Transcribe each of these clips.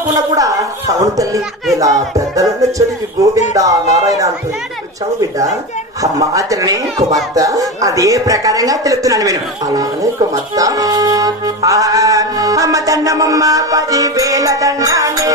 ఆటలు కూడా అవును తల్లి. ఇలా పెద్దల చెడికి గోవింద నారాయణ అంటుంది వచ్చావు బిడ్డ? అమ్మా జనని కుమార్తె. అదే ప్రకారంగా తెలుపుతున్నాను నేను. అలానే కుమార్త. అమ్మ దండమమ్మ పది వేల దండాలే.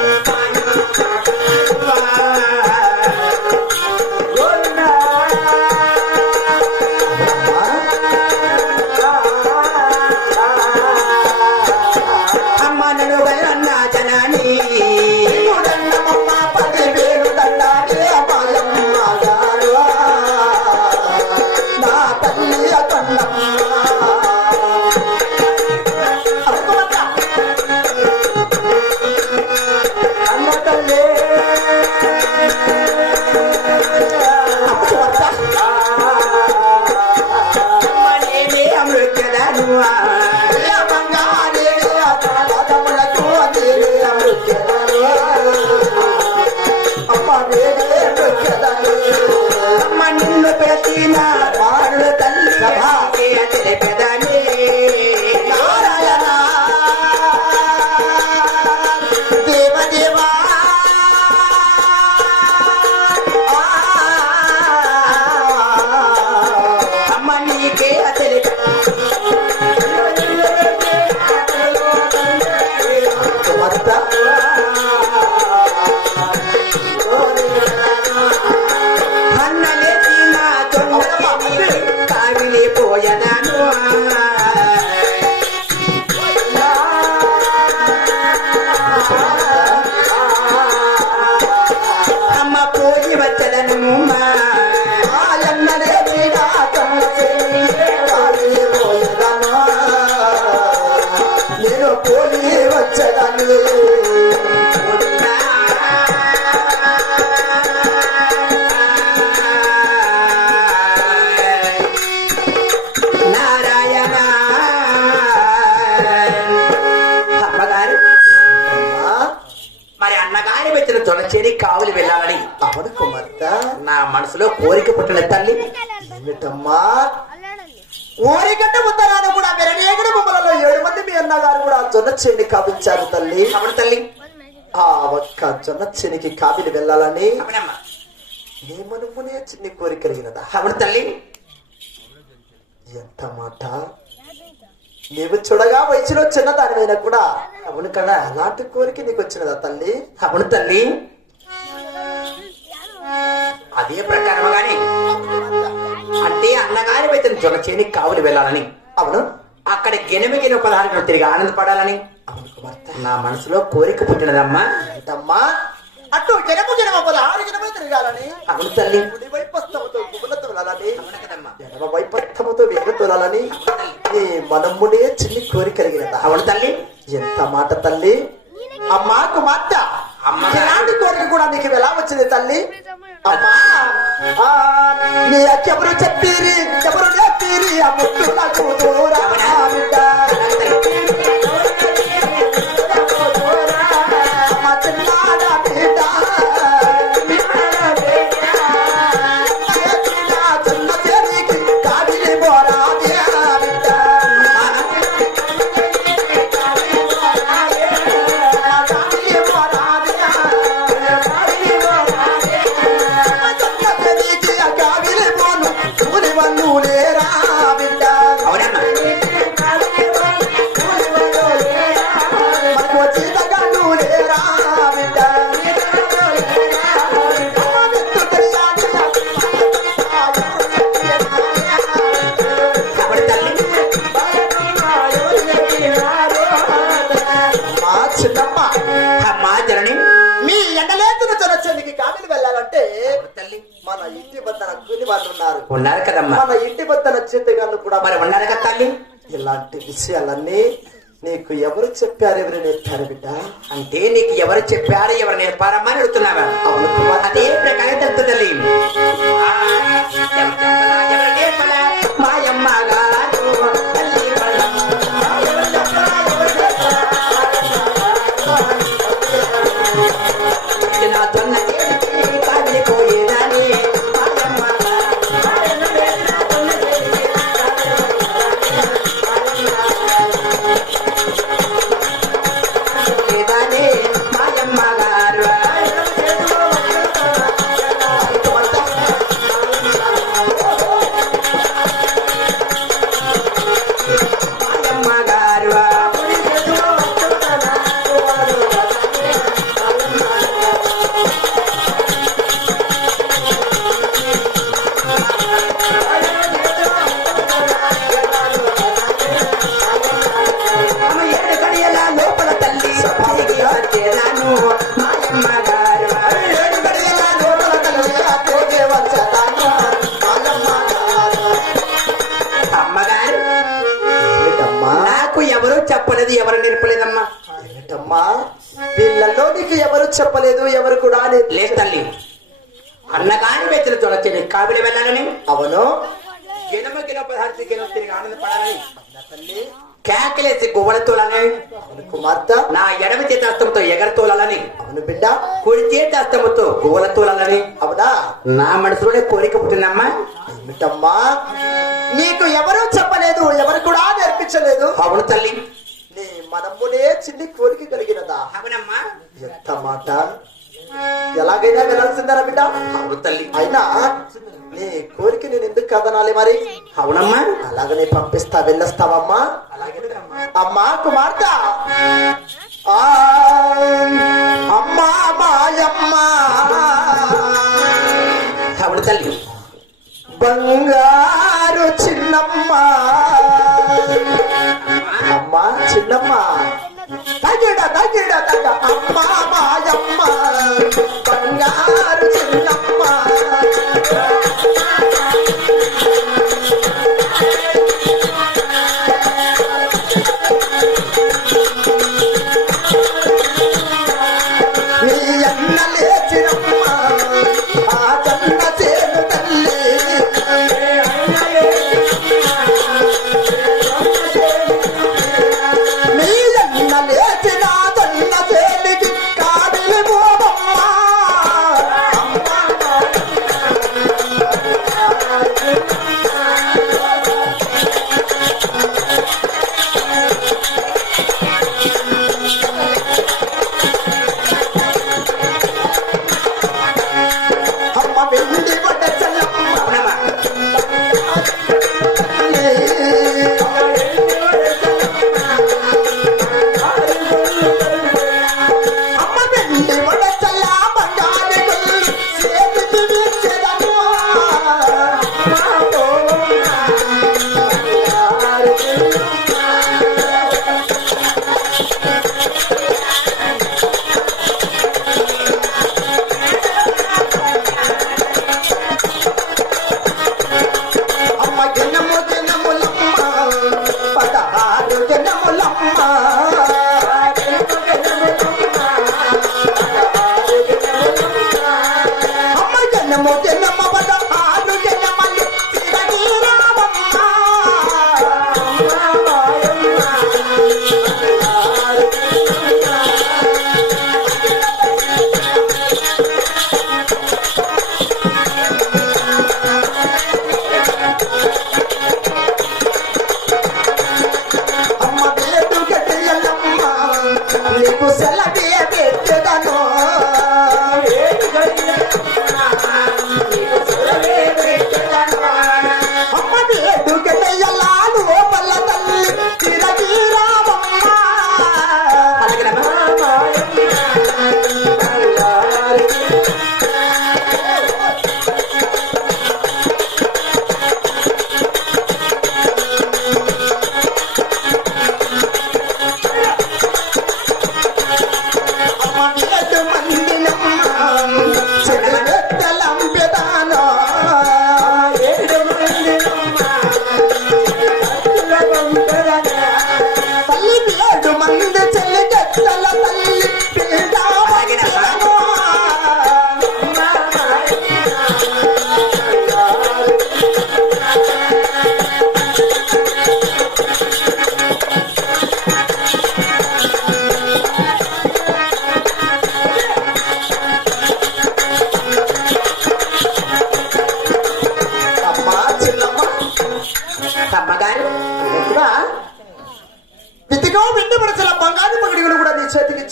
మనసులో కోరిక పుట్టిన తల్లి. ఏమిటమ్మా? ఊరికంటే ఉత్తరాన కూడా మెరడేగడ బొమ్మలలో ఏడు మంది మీ అన్నగారు కూడా జొన్న చేని కాపించారు తల్లి. అవును తల్లి. ఆ ఒక్క జొన్న చేనికి కాబిలి వెళ్ళాలని. అవునమ్మా. నీ మనుమునే చిన్ని కోరిక కలిగినదా? అవును తల్లి. ఎంత మాట? నీవు చూడగా వయసులో చిన్నదానివైనా కూడా. అవును కదా అలాంటి కోరిక నీకు వచ్చినదా తల్లి? అవును తల్లి. అదే ప్రకారం గాని? అంటే అన్నగారి వచ్చిన తొలచేరి కావులు వెళ్ళాలని. అవును అక్కడ గెనమి గెనమి పదహారు తిరిగి ఆనందపడాలని. నా మనసులో కోరిక పుట్టినదమ్మా. ఏంటమ్మా? అటు జనము జనమ పదహారు జనమే తిరగాలని. అవును తల్లి. కుడి వైపస్తముతో పువ్వులతో వెళ్ళాలని అవును కదమ్మా. ఎడమ వైపత్తముతో వెలుగు తోలాలని. నీ మనమ్మునే చిన్ని కోరిక కలిగినదా? అవును తల్లి. ఎంత మాట తల్లి? అమ్మా కుమార్తె అమ్మ. ఎలాంటి కోరిక కూడా నీకు ఎలా వచ్చింది తల్లి? ఎవరు చెప్పిరి ఎవరు చెప్పిరి ఆ ముట్టులకు దూరం ఆ బిడ్డ. మన ఇంటి వద్దన కూలి వాళ్ళు ఉన్నారు. ఉన్నారు కదమ్మా. మన ఇంటి చేతగాళ్ళు కూడా మరి ఉన్నారు కదా తల్లి? ఇలాంటి విషయాలన్నీ నీకు ఎవరు చెప్పారు ఎవరు నేర్పారు బిడ్డ? అంటే నీకు ఎవరు చెప్పారు ఎవరు నేర్పారమ్మా అని అడుగుతున్నావా? అవును. అదే ప్రకారం తెలుసు గిన తిరిగి ఆనందపడాలని తల్లి కేకలేసి గువ్వలతోలని కుమార్తె. నా ఎడమ చేతాస్తంతో ఎగరతోలాలని అవును బిడ్డ. కుడి చేతాస్తంతో గువ్వలతోలాలని అవునా? నా మనసులోనే కోరిక పుట్టిందమ్మా. ఏమిటమ్మా? నీకు ఎవరూ చెప్పలేదు ఎవరు కూడా నేర్పించలేదు. అవును తల్లి. నీ మనమునే చిన్ని కోరిక కలిగినదా? అవునమ్మా. ఎంత మాట. ఎలాగైనా వెళ్ళాల్సిందరా బిడ్డ. అవును తల్లి. అయినా నీ కోరిక నేను ఎందుకు కదనాలి మరి? అవునమ్మా. అలాగనే పంపిస్తా వెళ్ళొస్తావమ్మా. అమ్మా కుమార్తె. అమ్మా మాయమ్మ. అవును తల్లి. బంగారు చిన్నమ్మ. అమ్మా చిన్నమ్మ. తగిడ తగిడ తగ అమ్మా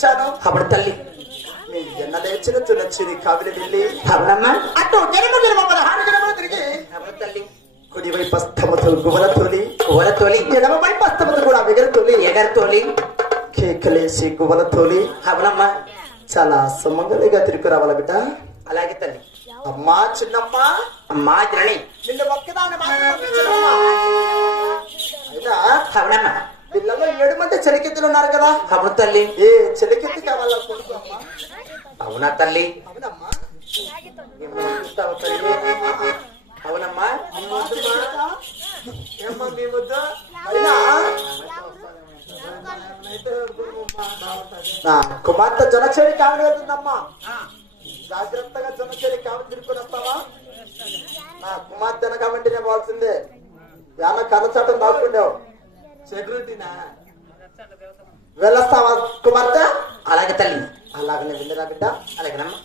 ఇచ్చాను అప్పుడు తల్లి నీ ఎన్న లేచిన తులచిని కావిలి వెళ్ళి అవునమ్మా అటు జనము జనమ పదహారు జనములు తిరిగి అప్పుడు తల్లి కుడివైపు అస్తమతో గువల తొలి కూర తోలి ఎడమ వైపు అస్తమతో కూడా వెగరు తొలి ఎగర తోలి కేకలేసి గువల తోలి అవునమ్మా చాలా సుమంగలిగా తిరిగి రావాల బిడ్డ అలాగే తల్లి అమ్మా చిన్నమ్మ అమ్మా జనని నిన్ను ఒక్కదాన్ని మాత్రం పంపించనమ్మా. అయినా అవునమ్మా పిల్లలు ఏడు మంది చెలికెత్తులు ఉన్నారు కదా. అప్పుడు తల్లి. ఏ చెలికెత్తి కావాల కొడుకు అమ్మా? అవునా తల్లి? అవునమ్మా. ఏమో చూస్తావా తల్లి? అవునమ్మా. ఏమ్మా మీ ముద్దు అయినా? నా కుమార్తె జనచేరి వెళ్తుందమ్మా జాగ్రత్తగా జనచేరి కావడి తిరుక్కొని వస్తావా? నా కుమార్తె వెనకమంటేనే పోవాల్సిందే యాన కళ్ళచాటం దాక్కుండేవు. వెళ్ళొస్తావా కుమార్తె? అలాగే తల్లి. అలాగనే వెళ్ళరా బిడ్డ? అలాగేనమ్మా.